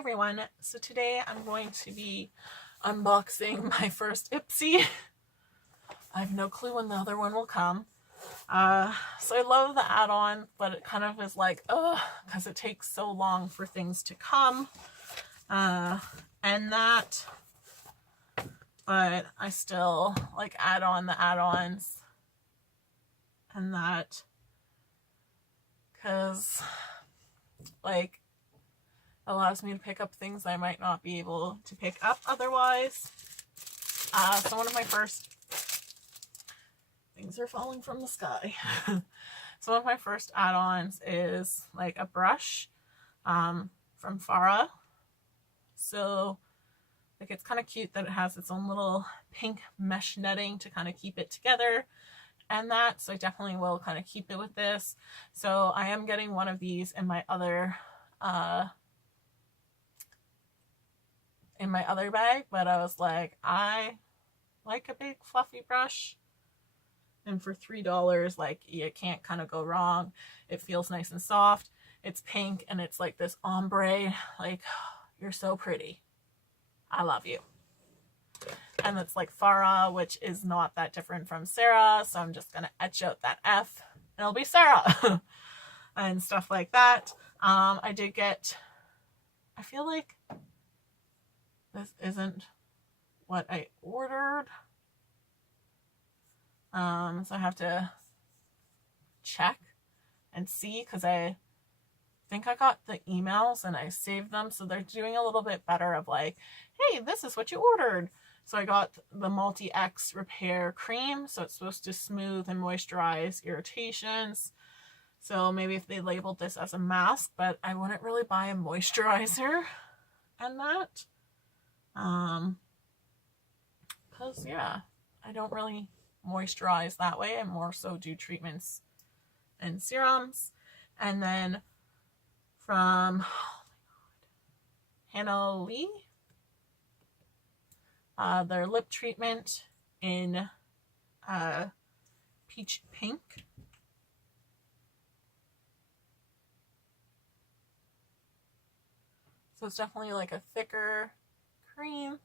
everyone. So today I'm going to be unboxing my first IPSY. I have no clue when the other one will come. So I love the add-on, but it kind of is like, because it takes so long for things to come. And that, but I still like add on the add-ons and that, because like allows me to pick up things I might not be able to pick up otherwise. So one of my first things are falling from the sky. So one of my first add-ons is like a brush from Farah. So like it's kind of cute that it has its own little pink mesh netting to kind of keep it together and that. So I definitely will kind of keep it with this. So I am getting one of these in my other bag, but I was like, I like a big fluffy brush, and for $3, like, you can't kind of go wrong. It feels nice and soft. It's pink and it's like this ombre, like, you're so pretty, I love you. And it's like Farah, which is not that different from Sarah, so I'm just gonna etch out that F and it'll be Sarah. And stuff like that. I did get, I feel like this isn't what I ordered. So I have to check and see, because I think I got the emails and I saved them, so they're doing a little bit better of like, hey, this is what you ordered. So I got the Multi-X Repair Cream, so it's supposed to smooth and moisturize irritations. So maybe if they labeled this as a mask, but I wouldn't really buy a moisturizer and that. Because yeah, I don't really moisturize that way. I more so do treatments and serums. And then from Hannah Lee, their lip treatment in peach pink. So it's definitely like a thicker cream.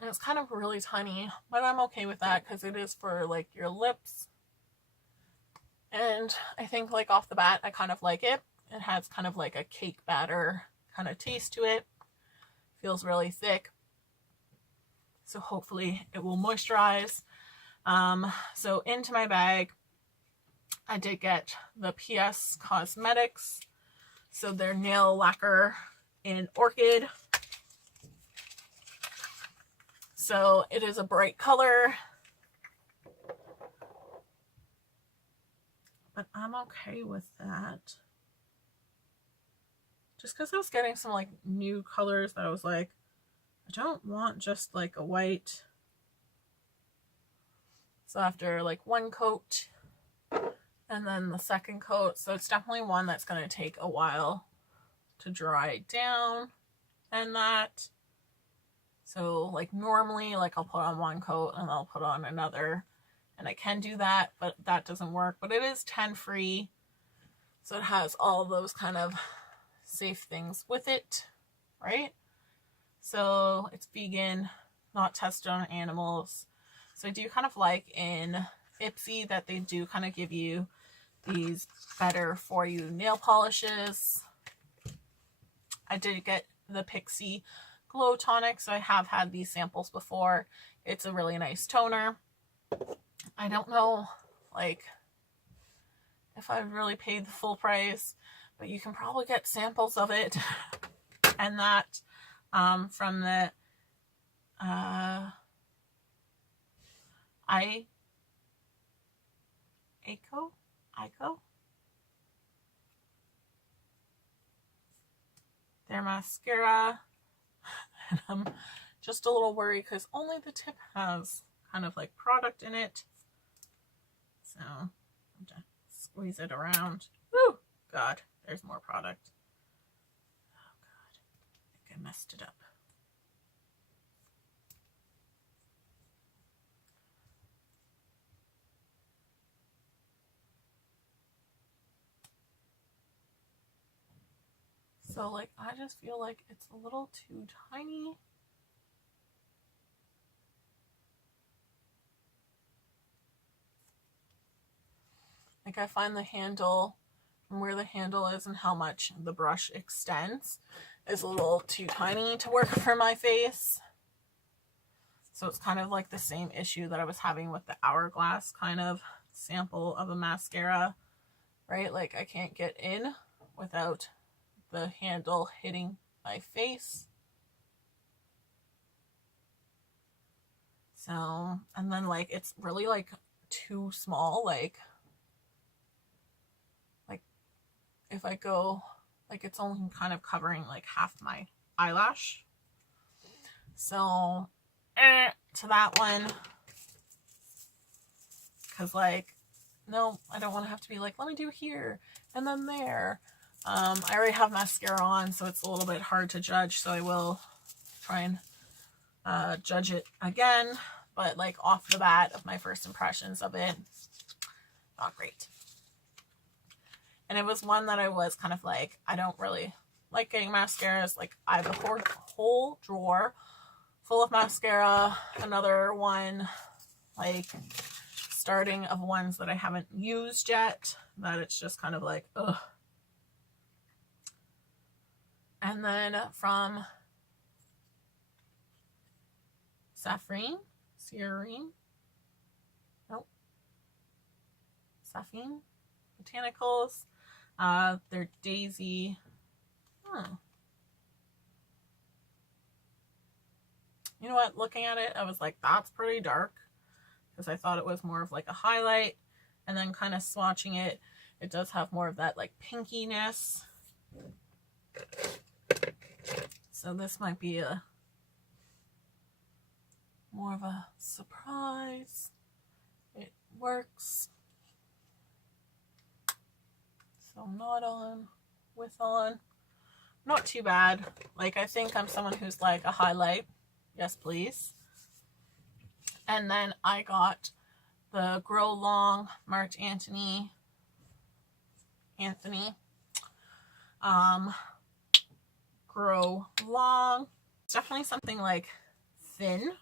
And it's kind of really tiny, but I'm okay with that because it is for like your lips. And I think like off the bat, I kind of like it. It has kind of like a cake batter kind of taste to it. Feels really thick. So hopefully it will moisturize. So into my bag, I did get the PS Cosmetics. So their nail lacquer in Orchid. So it is a bright color, but I'm okay with that. Just because I was getting some like new colors that I was like, I don't want just like a white. So after like one coat and then the second coat, so it's definitely one that's going to take a while to dry down and that. So like normally, like I'll put on one coat and I'll put on another, and I can do that, but that doesn't work. But it is 10 free, so it has all those kind of safe things with it, right? So it's vegan, not tested on animals. So I do kind of like in IPSY that they do kind of give you these better for you nail polishes. I did get the Pixie Glow Tonic, so I have had these samples before. It's a really nice toner. I don't know like if I really paid the full price, but you can probably get samples of it. And that from the IPSY their mascara. And I'm just a little worried because only the tip has kind of like product in it. So I'm gonna squeeze it around. Woo! God, there's more product. Oh God, I think I messed it up. So like, I just feel like it's a little too tiny. Like, I find the handle, and where the handle is and how much the brush extends, is a little too tiny to work for my face. So it's kind of like the same issue that I was having with the Hourglass kind of sample of a mascara, right? Like, I can't get in without the handle hitting my face. So, and then like, it's really like too small. Like if I go, like, it's only kind of covering like half my eyelash. So to that one, because like, no, I don't want to have to be like, let me do here and then there. I already have mascara on, so it's a little bit hard to judge, so I will try and judge it again. But like, off the bat of my first impressions of it, not great. And it was one that I was kind of like, I don't really like getting mascaras. Like, I have a whole drawer full of mascara. Another one, like, starting of ones that I haven't used yet, that it's just kind of like, ugh. And then from Saphine, Botanicals. They're Daisy. You know what? Looking at it, I was like, that's pretty dark, because I thought it was more of like a highlight. And then kind of swatching it, it does have more of that like pinkiness. So this might be a more of a surprise. It works. So not on, with on. Not too bad. Like, I think I'm someone who's like a highlight. Yes, please. And then I got the Grow Long Marc Anthony. Grow Long. It's definitely something like thin.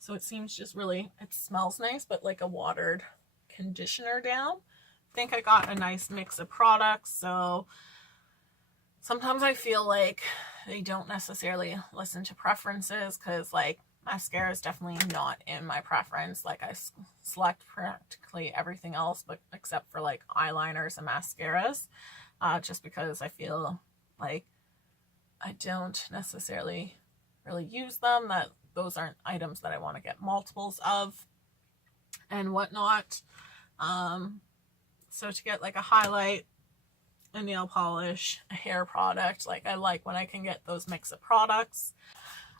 So it seems just really, it smells nice, but like a watered conditioner down. I think I got a nice mix of products. So sometimes I feel like they don't necessarily listen to preferences, because like, mascara is definitely not in my preference. Like, I select practically everything else, but except for like eyeliners and mascaras, just because I feel like I don't necessarily really use them, that those aren't items that I want to get multiples of and whatnot. So to get like a highlight, a nail polish, a hair product, like, I like when I can get those mix of products.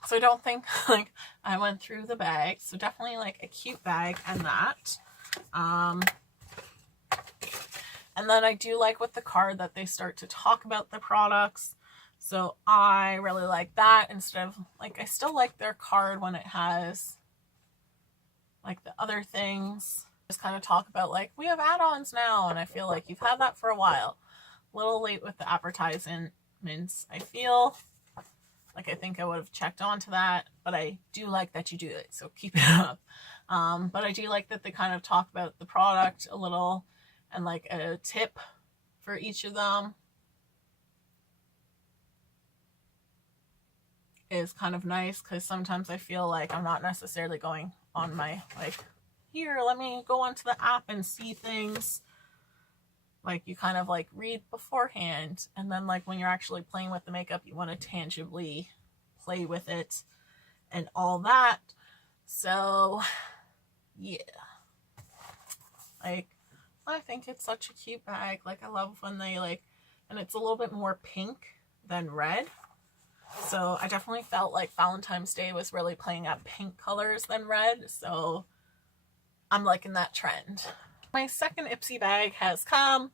So I don't think like I went through the bag. So definitely like a cute bag and that. And then I do like with the card that they start to talk about the products. So I really like that, instead of like, I still like their card when it has like the other things. Just kind of talk about like, we have add-ons now, and I feel like you've had that for a while. A little late with the advertisements, I feel. Like, I think I would have checked onto that, but I do like that you do it, so keep it up. But I do like that they kind of talk about the product a little, and like a tip for each of them is kind of nice, because sometimes I feel like I'm not necessarily going on my, like, here, let me go onto the app and see things. Like, you kind of like read beforehand, and then like when you're actually playing with the makeup, you want to tangibly play with it and all that. So yeah, like, I think it's such a cute bag. Like, I love when they like, and it's a little bit more pink than red. So I definitely felt like Valentine's Day was really playing up pink colors than red. So I'm liking that trend. My second IPSY bag has come.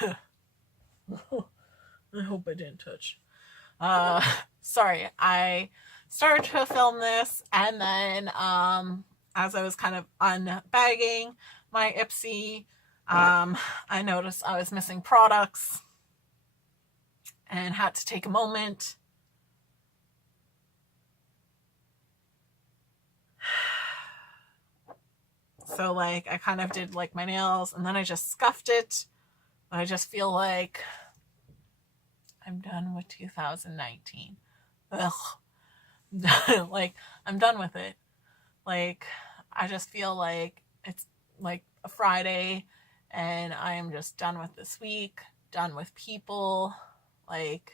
I hope I didn't touch. Sorry, I started to film this, and then as I was kind of unbagging my IPSY, I noticed I was missing products and had to take a moment. So like I kind of did like my nails and then I just scuffed it. I just feel like I'm done with 2019. Ugh. Like I'm done with it. Like I just feel like it's like a Friday and I am just done with this week, done with people, like,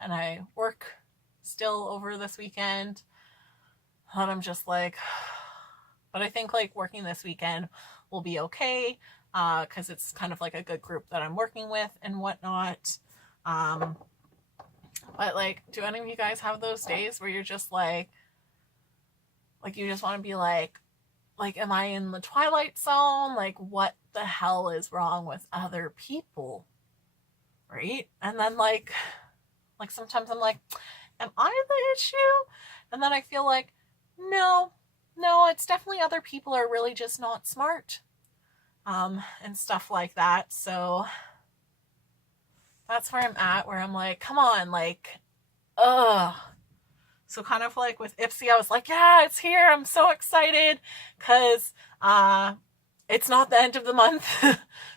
and I work still over this weekend. And I'm just like, but I think like working this weekend will be okay, because it's kind of like a good group that I'm working with and whatnot. But like, do any of you guys have those days where you're just like you just want to be like, am I in the twilight zone? Like, what the hell is wrong with other people? Right? And then like sometimes I'm like, am I the issue? And then I feel like, no, it's definitely other people are really just not smart. And stuff like that. So that's where I'm at, where I'm like, come on, like, ugh. So kind of like with IPSY, I was like, yeah, it's here. I'm so excited because it's not the end of the month.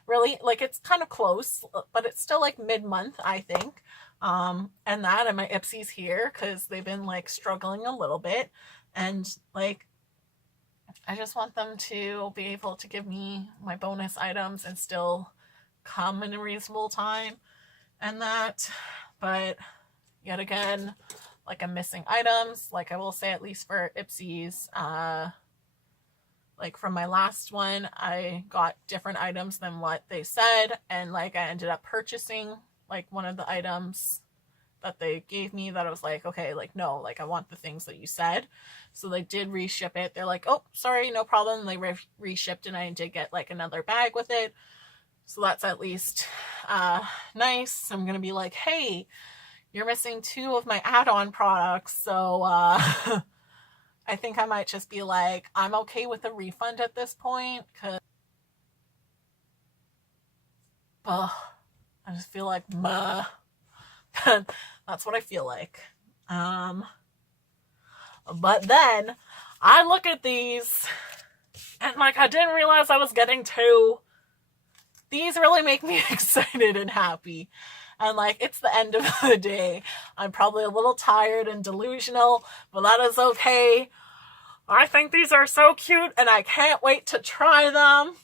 Really, like it's kind of close, but it's still like mid-month, I think. And my IPSY's here because they've been like struggling a little bit. And like, I just want them to be able to give me my bonus items and still come in a reasonable time and that. But yet again, like I'm missing items. Like I will say, at least for IPSY's, like from my last one, I got different items than what they said. And like I ended up purchasing like one of the items that they gave me that I was like, okay, like, no, like I want the things that you said. So they did reship it. They're like, oh, sorry, no problem. They reshipped and I did get like another bag with it. So that's at least nice. I'm going to be like, hey, you're missing 2 of my add-on products. So I think I might just be like, I'm okay with a refund at this point. Cause I just feel like, that's what I feel like. But then I look at these and like, I didn't realize I was getting 2. These really make me excited and happy. And like, it's the end of the day. I'm probably a little tired and delusional, but that is okay. I think these are so cute and I can't wait to try them.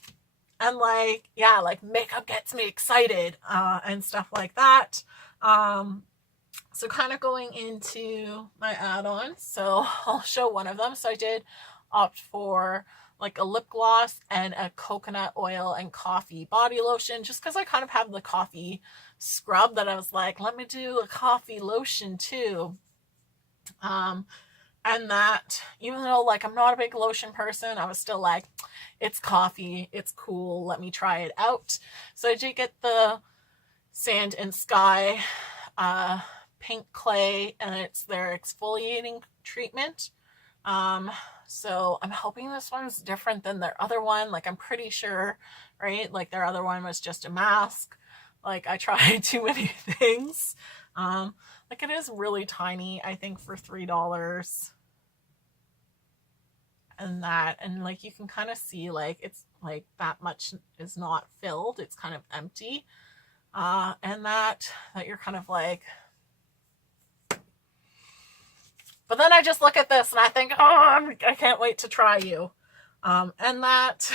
And like, yeah, like makeup gets me excited, and stuff like that. So kind of going into my add-ons. So I'll show one of them. So I did opt for like a lip gloss and a coconut oil and coffee body lotion, just because I kind of have the coffee scrub that I was like, let me do a coffee lotion too. And that, even though like I'm not a big lotion person, I was still like, it's coffee, it's cool, let me try it out. So I did get the Sand and Sky pink clay, and it's their exfoliating treatment. So I'm hoping this one's different than their other one. Like I'm pretty sure, right? Like their other one was just a mask. Like I tried too many things. Like it is really tiny, I think for $3. And that, and like you can kind of see like it's like that much is not filled, it's kind of empty. And that you're kind of like, but then I just look at this and I think, oh, I can't wait to try you. And that,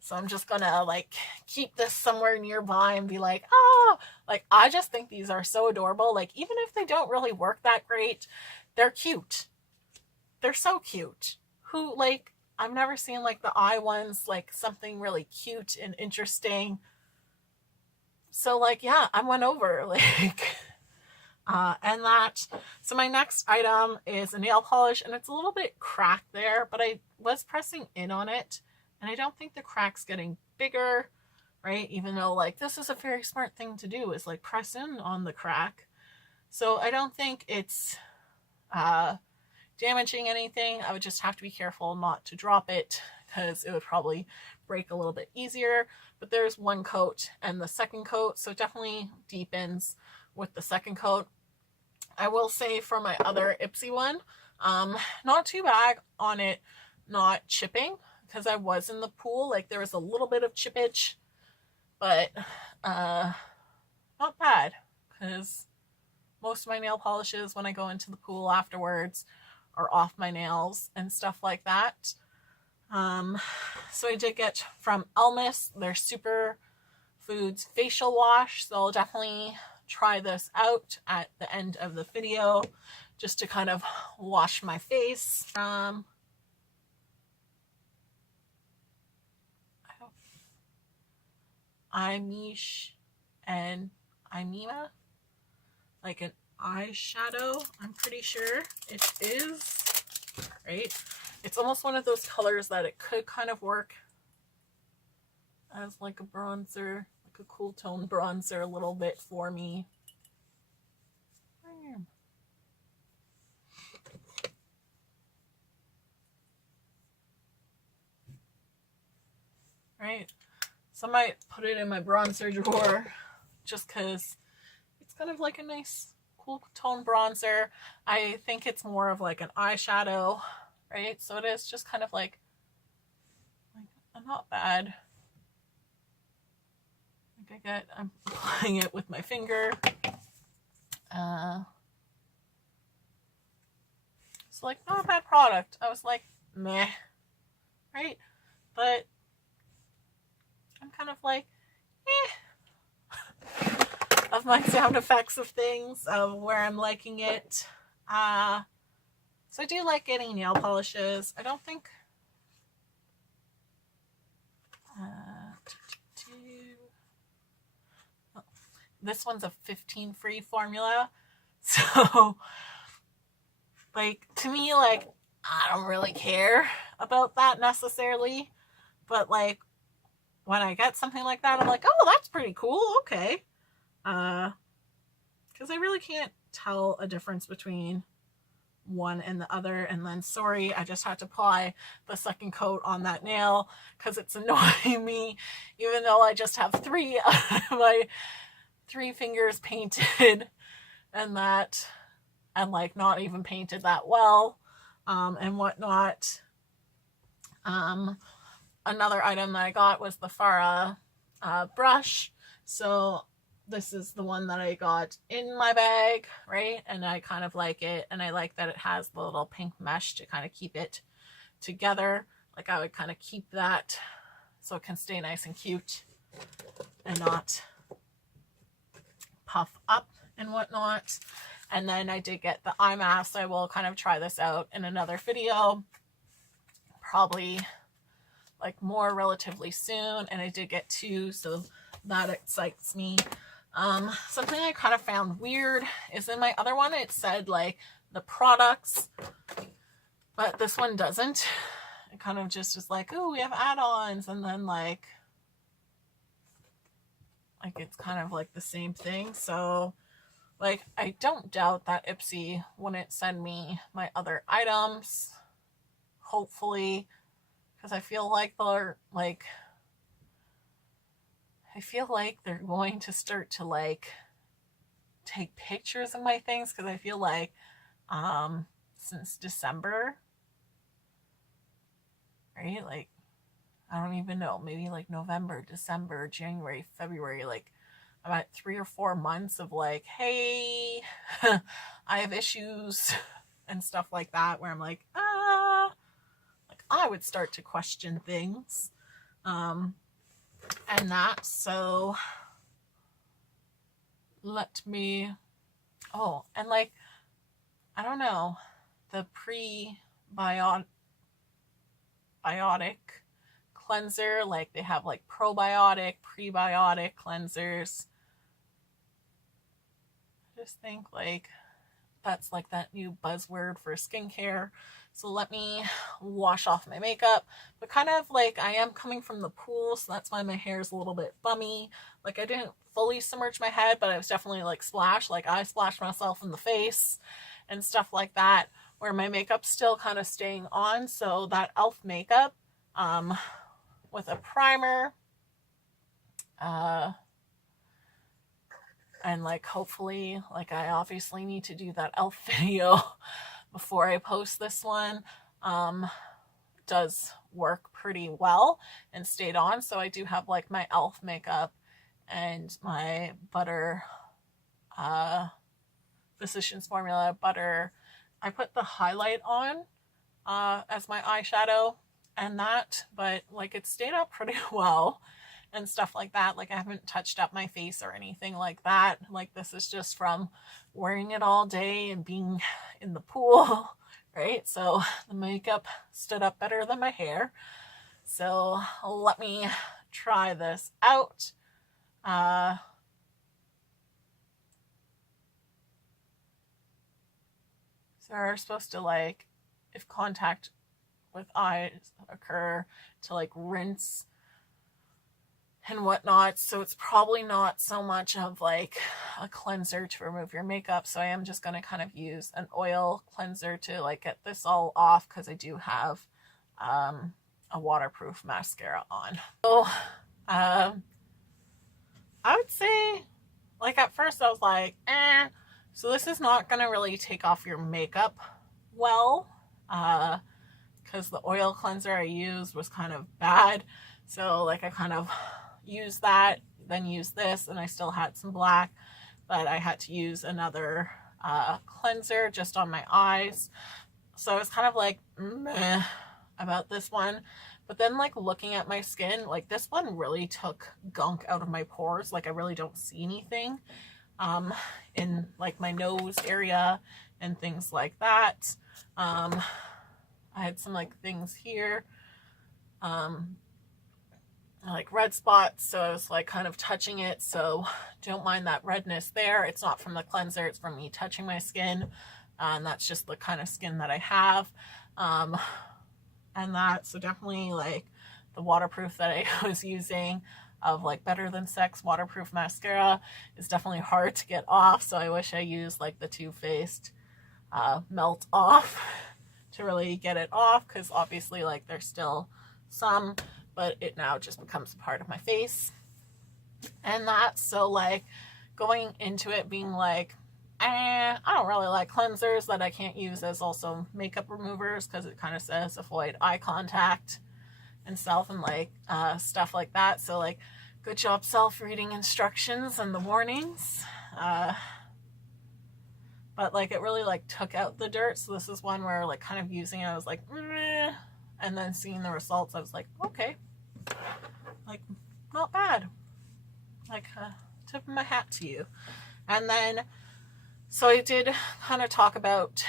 so I'm just gonna like keep this somewhere nearby and be like, oh, like I just think these are so adorable. Like even if they don't really work that great, they're cute. They're so cute. Who, like, I've never seen like the eye ones, like something really cute and interesting. So like, yeah, I went over like, and that, so my next item is a nail polish, and it's a little bit cracked there, but I was pressing in on it and I don't think the crack's getting bigger, right? Even though like this is a very smart thing to do, is like press in on the crack. So I don't think it's damaging anything. I would just have to be careful not to drop it because it would probably break a little bit easier. But there's one coat and the second coat, so it definitely deepens with the second coat. I will say for my other IPSY one, not too bad on it not chipping, because I was in the pool, like there was a little bit of chippage, but not bad, because most of my nail polishes when I go into the pool afterwards are off my nails and stuff like that. So I did get from Elmis their Superfoods facial wash, so I'll definitely try this out at the end of the video just to kind of wash my face. IMISH and IMIMA, like an eyeshadow, I'm pretty sure it is, right? It's almost one of those colors that it could kind of work as like a bronzer, like a cool tone bronzer a little bit for me. Right, so I might put it in my bronzer drawer just because it's kind of like a nice cool tone bronzer. I think it's more of like an eyeshadow, right? So it is just kind of like not bad. I'm applying it with my finger. It's like not a bad product. I was like, meh, right? But I'm kind of like, of my sound effects of things, of where I'm liking it. So I do like getting nail polishes. I don't think this one's a 15 free formula, so like to me, like I don't really care about that necessarily, but like when I get something like that, I'm like, oh, that's pretty cool, okay. Because I really can't tell a difference between one and the other. And then, sorry, I just had to apply the second coat on that nail because it's annoying me, even though I just have three of my 3 fingers painted and that, and like not even painted that well, and whatnot. Another item that I got was the Farah brush. So this is the one that I got in my bag, right? And I kind of like it, and I like that it has the little pink mesh to kind of keep it together. Like I would kind of keep that so it can stay nice and cute and not puff up and whatnot. And then I did get the eye mask. I will kind of try this out in another video, probably like more relatively soon. And I did get 2, so that excites me. Something I kind of found weird is in my other one it said like the products, but this one doesn't. It kind of just is like, oh, we have add-ons, and then like it's kind of like the same thing. So like I don't doubt that IPSY wouldn't send me my other items, hopefully, because I feel like they're going to start to like take pictures of my things, because I feel like since December, right, like I don't even know, maybe like November, December, January, February, like about 3 or 4 months of like, hey, I have issues and stuff like that, where I'm like like I would start to question things. And that, so let me, oh, and like, I don't know, the prebiotic cleanser, like they have like probiotic, prebiotic cleansers. I just think like that's like that new buzzword for skincare. So let me wash off my makeup, but kind of like I am coming from the pool, so that's why my hair is a little bit bummy. Like I didn't fully submerge my head, but I was definitely like splashed, like I splashed myself in the face and stuff like that, where my makeup's still kind of staying on. So that e.l.f. makeup with a primer. And like hopefully, like I obviously need to do that elf video before I post this one. Does work pretty well and stayed on. So I do have like my elf makeup and my butter Physicians Formula butter. I put the highlight on as my eyeshadow and that, but like it stayed up pretty well and stuff like that. Like I haven't touched up my face or anything like that. Like this is just from wearing it all day and being in the pool, right? So the makeup stood up better than my hair. So let me try this out. So we're supposed to, like, if contact with eyes occur, to like rinse and whatnot. So it's probably not so much of like a cleanser to remove your makeup. So I am just going to kind of use an oil cleanser to like get this all off, because I do have a waterproof mascara on. So I would say, like, at first I was like, so this is not going to really take off your makeup well, because the oil cleanser I used was kind of bad. So like I kind of used that, then used this, and I still had some black, but I had to use another cleanser just on my eyes. So I was kind of like meh about this one. But then like looking at my skin, like this one really took gunk out of my pores. Like I really don't see anything in like my nose area and things like that. I had some like things here, like red spots, so I was like kind of touching it, so don't mind that redness there. It's not from the cleanser, it's from me touching my skin, and that's just the kind of skin that I have. And that, so definitely like the waterproof that I was using of like Better Than Sex waterproof mascara is definitely hard to get off, so I wish I used like the Too Faced melt off to really get it off, because obviously like there's still some, but it now just becomes a part of my face. And that, so like going into it being like, I don't really like cleansers that I can't use as also makeup removers, because it kind of says avoid eye contact and stuff, and like stuff like that. So like, good job self-reading instructions and the warnings. But like it really like took out the dirt. So this is one where like kind of using it, I was like, meh. And then seeing the results, I was like, okay, like not bad. Like tip of my hat to you. And then, so I did kind of talk about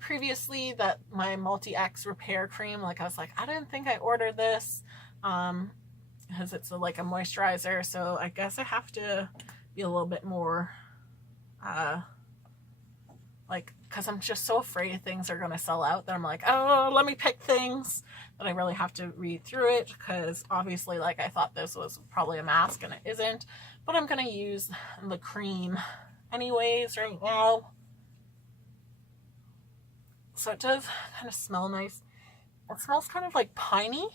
previously that my Multi-X repair cream, like I was like, I didn't think I ordered this because it's like a moisturizer. So I guess I have to be a little bit more like, because I'm just so afraid things are going to sell out that I'm like, oh, let me pick things that I really have to read through it, because obviously like I thought this was probably a mask and it isn't, but I'm going to use the cream anyways right now. So it does kind of smell nice. It smells kind of like piney,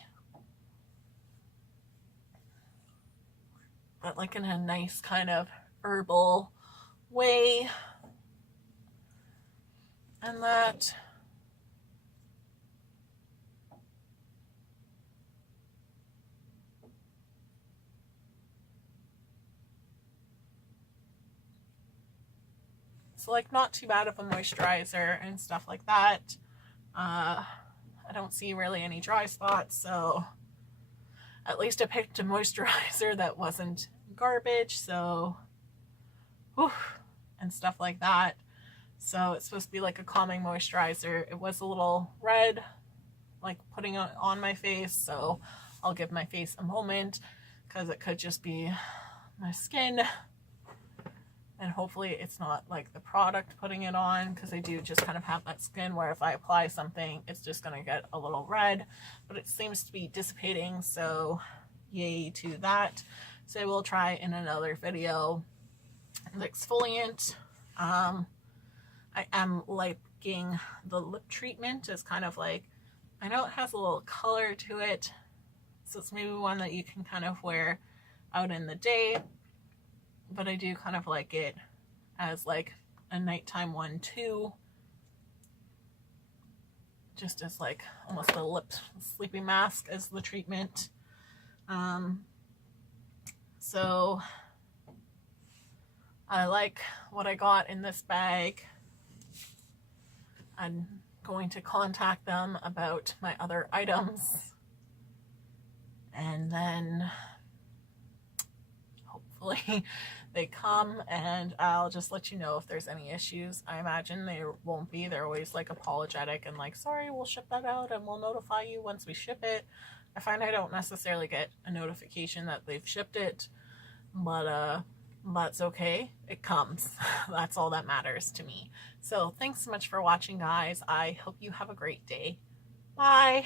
but like in a nice kind of herbal way. And that, so like not too bad of a moisturizer and stuff like that. I don't see really any dry spots, so at least I picked a moisturizer that wasn't garbage, so whew, and stuff like that. So it's supposed to be like a calming moisturizer. It was a little red, like putting it on my face, so I'll give my face a moment, because it could just be my skin, and hopefully it's not like the product putting it on, because I do just kind of have that skin where if I apply something it's just going to get a little red, but it seems to be dissipating, so yay to that. So I will try in another video the exfoliant. I am liking the lip treatment. It's kind of like, I know it has a little color to it, So it's maybe one that you can kind of wear out in the day, but I do kind of like it as like a nighttime one too. Just as like almost a lip sleeping mask as the treatment. So I like what I got in this bag. I'm going to contact them about my other items, and then hopefully they come and I'll just let you know if there's any issues. I imagine there won't be. They're always like apologetic and like, sorry, we'll ship that out and we'll notify you once we ship it. I find I don't necessarily get a notification that they've shipped it, but that's okay. It comes. That's all that matters to me. So thanks so much for watching, guys. I hope you have a great day. Bye.